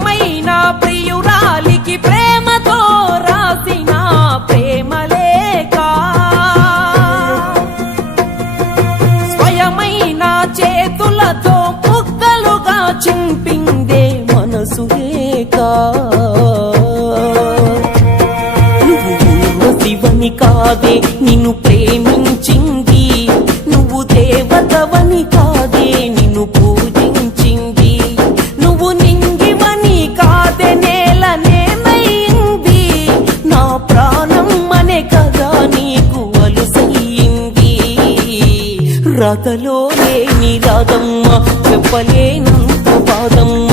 ప్రియమైన ప్రియురాలికి ప్రేమతో రాసిన ప్రేమలేఖ స్వయమైన చేతులతో ముక్కలుగా చింపిందే మనసు రేఖ నువ్వు శివని కాదే నిన్ను ప్రేమించింది నువ్వు దేవతవని కాదే నిన్ను పూజించింది నువ్వు నింగివని కాదే నేలనేమైంది నా ప్రాణం అనే కదా నీకు అలుసయ్యింది రాతలో లేని రాదమ్మ చెప్పలేనంత బాధమ్మ